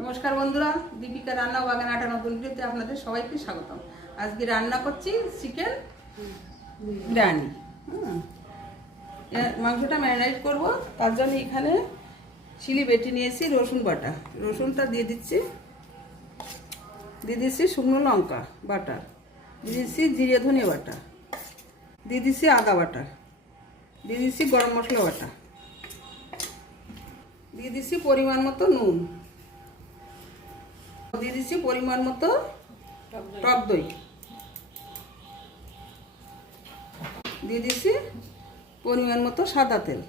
নমস্কার বন্ধুরা দীপিকা রান্না বাগান আটা নতুন ভিডিওতে আপনাদের সবাইকে স্বাগতম। আজকে রান্না করছি চিকেন বিরিয়ানি। মাংসটা ম্যারিনেট করব, তার জন্য এখানে চিলি বেটে নিয়েছি রসুন বাটা। রসুনটা দিয়ে দিচ্ছি দিয়ে দিচ্ছি শুকনো লঙ্কা বাটা, দিয়ে দিচ্ছি জিরে ধনে বাটা, দিয়ে দিচ্ছি আদা বাটা, দিয়ে দিচ্ছি গরম মশলা বাটা। দিয়ে দিচ্ছি পরিমাণ মতো নুন। দিয়ে দিচ্ছি পরিমাণ মতো টক দই। দিয়ে দিচ্ছি পরিমাণ মতো সাদা তেল।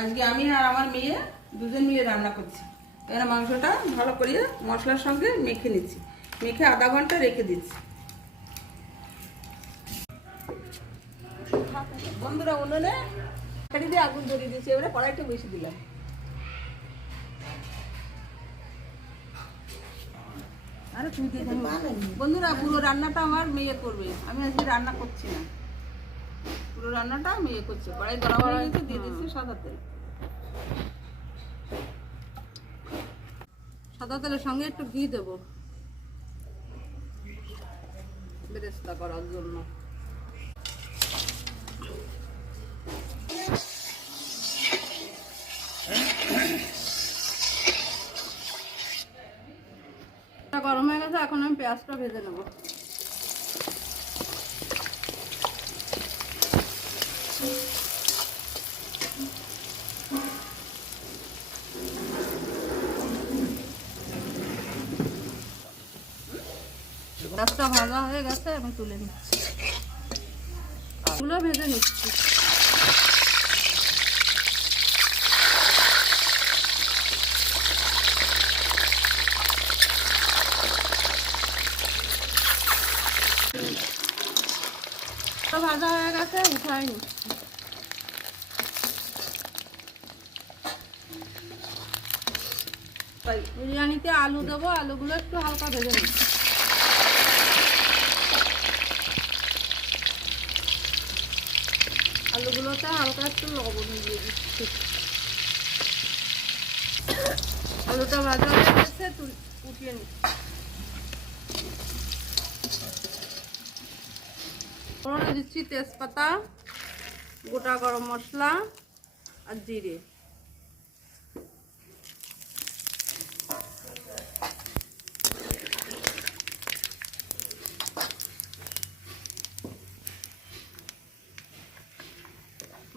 আজকে আমি আর আমার মেয়ে দুজন মিলে রান্না করছি। এখানে মাংসটা ভালো করে মশলার সঙ্গে মেখে নিচ্ছি। মেখে আধা ঘণ্টা রেখে দিচ্ছি। বন্ধুরা উনুনে কাটি দিয়ে আগুন ধরিয়ে দিয়েছি এবারে কড়াইটা বেশি দিলাম। বন্ধুরা পুরো রান্নাটা আমার মেয়ে করবে। আমি আজকে রান্না করছি না। পুরো রান্নাটা মেয়ে করছে। কড়াই গরম হয়ে গেছে দিয়ে দিচ্ছি সাদা তেল। সাদা তেলের সঙ্গে একটু ঘি দেবো। বেরেস্তা করার জন্য। গরম হয়ে গেছে, এখন আমি পেঁয়াজটা ভেজে নেব। পেঁয়াজটা ভাজা হয়ে গেছে আমি তুলে নিচ্ছি। তুলে ভেজে নিচ্ছি। ভাজা হয়ে গেছে, উঠাই নিচ্ছি বিরিয়ানিতে আলু দেবো, আলুগুলো একটু হালকা ভেজে নিচ্ছি। আলুগুলোতে হালকা একটু লবণ দিয়ে দিচ্ছি। আলুটা ভাজা হয়ে গেছে উঠিয়ে নিচ্ছি। দিচ্ছি তেজপাতা, গোটা গরম মশলা আর জিরে।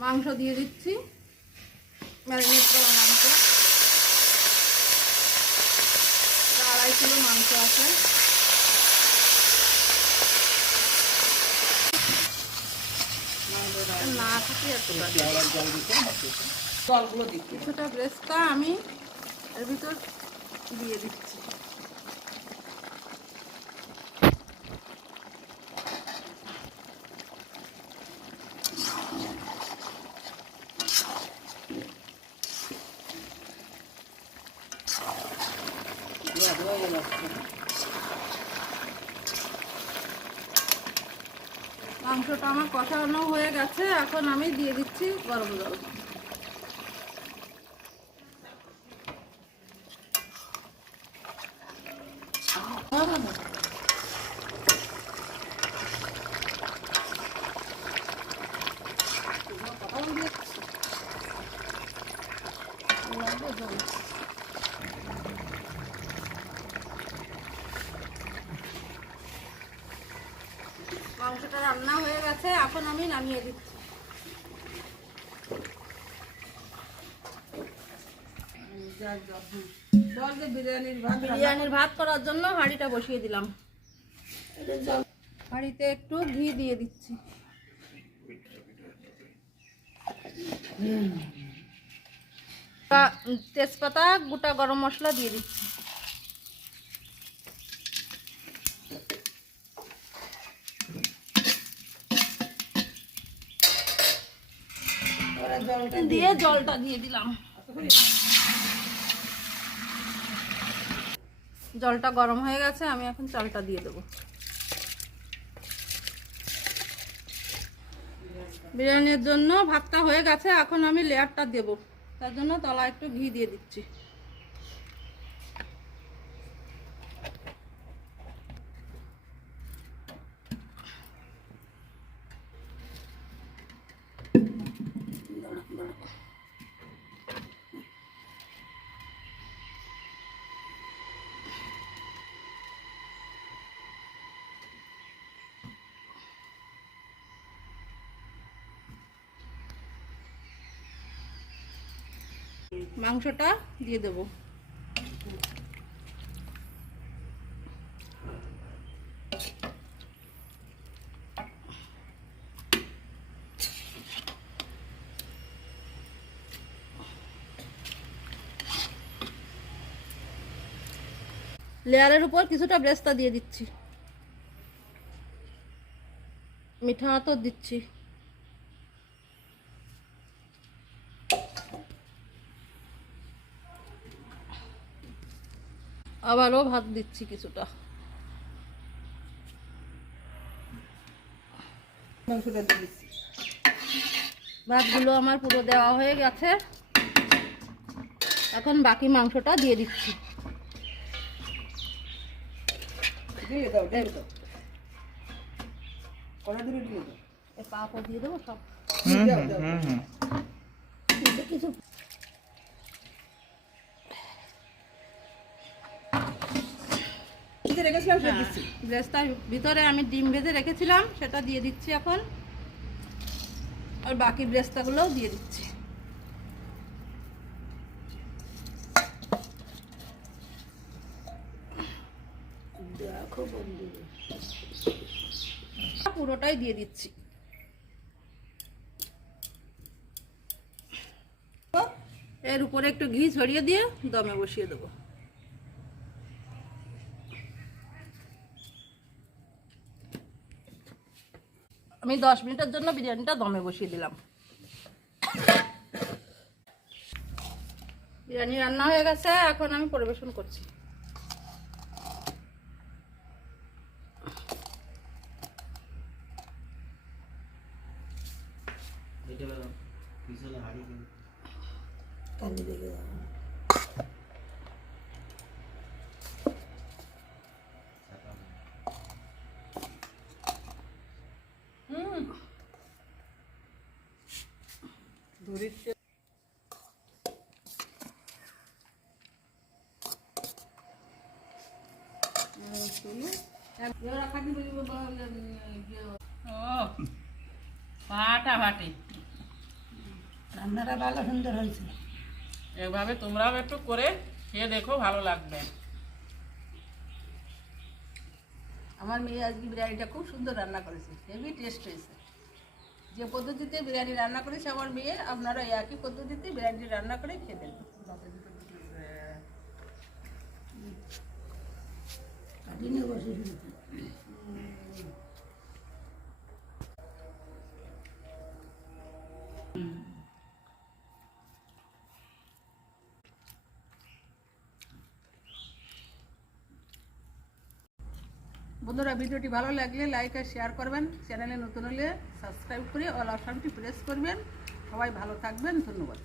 মাংস দিয়ে দিচ্ছি। ম্যারিনেট করা মাংস। আড়াই কিলো মাংস আছে। না থাকে কিছুটা ব্রেস্তা আমি এর ভিতর দিয়ে দিচ্ছি। মাংসটা আমার কষানো হয়ে গেছে এখন আমি দিয়ে দিচ্ছি গরম জল। মাংসটা রান্না হয়ে গেছে, এখন আমি নামিয়ে দিচ্ছি। বিরিয়ানির ভাত করার জন্য হাঁড়িটা বসিয়ে দিলাম। হাঁড়িতে একটু ঘি দিয়ে দিচ্ছি। তেজপাতা, গোটা গরম মশলা দিয়ে দিচ্ছি। দিয়ে জলটা দিয়ে দিলাম। জলটা গরম হয়ে গেছে আমি এখন চালটা দিয়ে দেবো। বিরিয়ানির জন্য ভাতটা হয়ে গেছে এখন আমি লেয়ারটা দেবো। তার জন্য তলা একটু ঘি দিয়ে দিচ্ছি। মাংসটা দিয়ে দেবো। লেয়ারের উপর কিছুটা ব্রেস্তা দিয়ে দিচ্ছি। মিঠা আতর দিচ্ছি। আবারও ভাত দিচ্ছি কিছুটা। মাংসটা দিয়ে দিচ্ছি ভাতগুলো আমার পুরো দেওয়া হয়ে গেছে। এখন বাকি মাংসটা দিয়ে দিচ্ছি। দিয়ে দাও দিয়ে দাও। কড়া দিয়ে দিয়ে দাও। এ পাপড় দিয়ে দেবো সব। দাও দাও। কিছু কি যে রেখেছিলাম সেটা দিচ্ছি ব্রেস্তার ভিতরে আমি ডিম ভেজে রেখেছিলাম সেটা দিয়ে দিচ্ছি এখন। আর বাকি ব্রেস্তাগুলোও দিয়ে দিচ্ছি। পুরোটাই দিয়ে দিচ্ছি। এর উপরে একটু ঘি ছড়িয়ে দিয়ে দমে বসিয়ে দেবো। আমি দশ মিনিটের জন্য বিরিয়ানিটা দমে বসিয়ে দিলাম। বিরিয়ানি রান্না হয়ে গেছে এখন আমি পরিবেশন করছি। ধরিত্রে ও ফাটাফাটি। রান্নাটা ভালো সুন্দর হয়েছে। এভাবে তোমরাও একটু করে খেয়ে দেখো ভালো লাগবে। আমার মেয়ে আজকে বিরিয়ানিটা খুব সুন্দর রান্না করেছে হেভি টেস্ট হয়েছে। যে পদ্ধতিতে বিরিয়ানি রান্না করে সবার মেয়ে আপনারা একই পদ্ধতিতে বিরিয়ানি রান্না করে খেবেন বন্ধুরা, ভিডিওটি ভালো লাগলে লাইক আর শেয়ার করবেন। চ্যানেলে নতুন হলে সাবস্ক্রাইব করে অল অপশানটি প্রেস করবেন। সবাই ভালো থাকবেন। ধন্যবাদ।